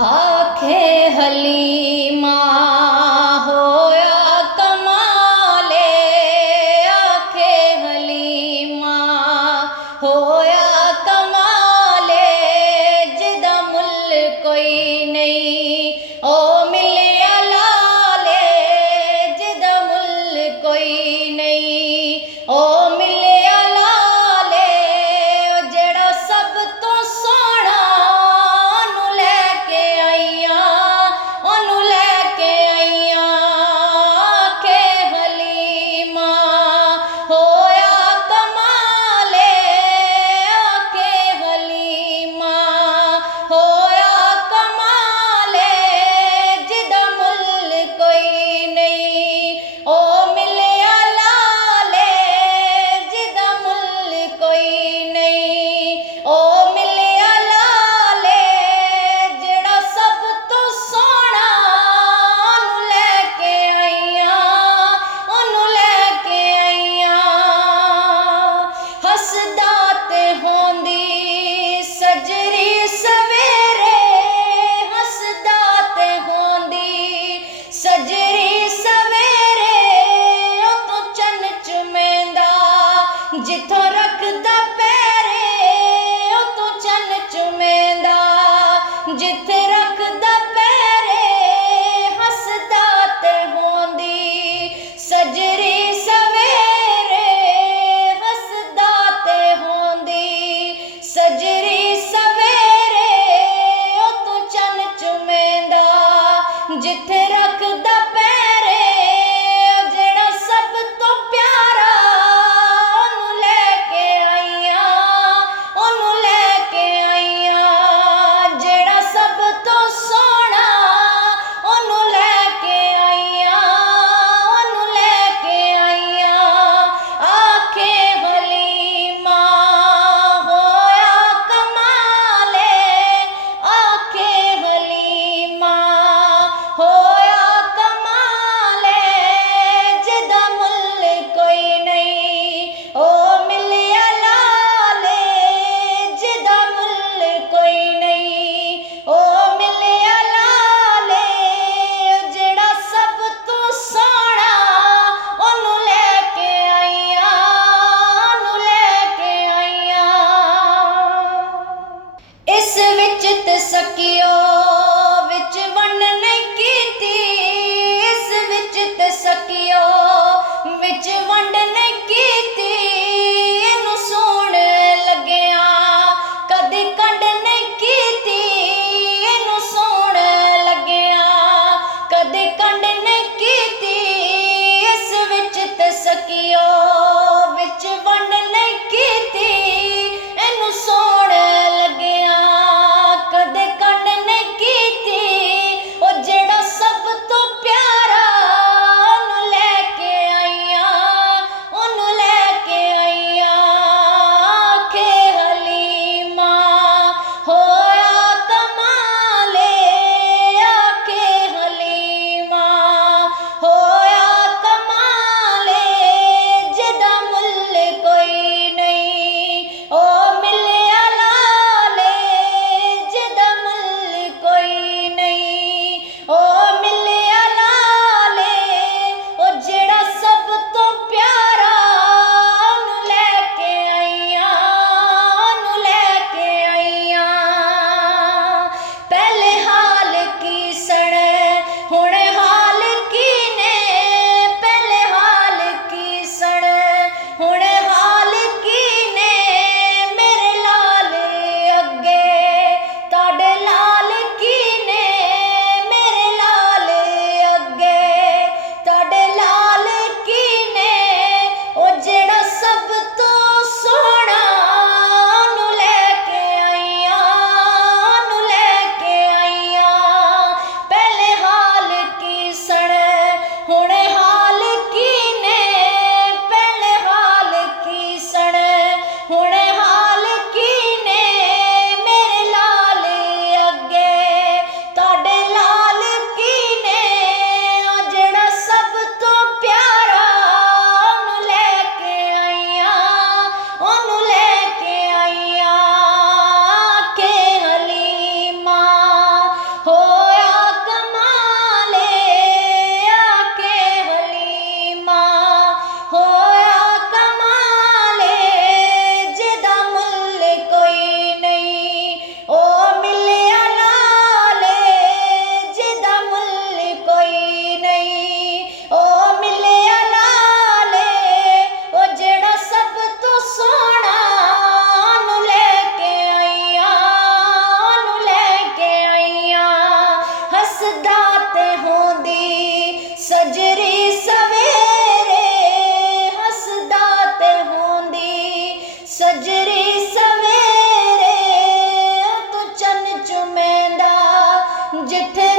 आखे हलीमा होया कमाले, आखे हलीमा होया कमाले, जिदा मुल कोई नहीं ओ मिलिया लाले, जिदा मुल कोई नहीं ओ मिलिया लाले, जेड़ा सब तो सोहना ओनू लैके आईयां, ओनू लैके आईयां। आखे हलीमा होया कमाले, आखे हलीमा होया कमाले, जिदा मुल कोई नहीं ओ मिलिया लाले, जिदा मुल कोई नहीं ओ मिलिया लाले, जेड़ा सब तो सोहना ओनू लैके आईयां, ओनू लैके आईयां। हसदा ते होंदी सजरी सवेरे, हसदा ते होंदी सजरी सवेरे, ओ तू चन चुमेंदा जिथों रखदा पैरे, ओ तू चन चुमेंदा जिथे रखदा पैरे, हसदा ते होंदी सजरी सवेरे, हसदा ते होंदी सजरी सवेरे, ओ तू चन चुमेंदा जिथे रखदा पैरे, जेड़ा सब तो प्यारा ओनू लैके आईयां, ओनू लैके आईयां, जेड़ा सब तो सोहना ओनू लैके आईयां, ओनू लैके आईयां। आखे हलीमा होया कमाले, आखे हलीमा होया ਜਿੱਥੇ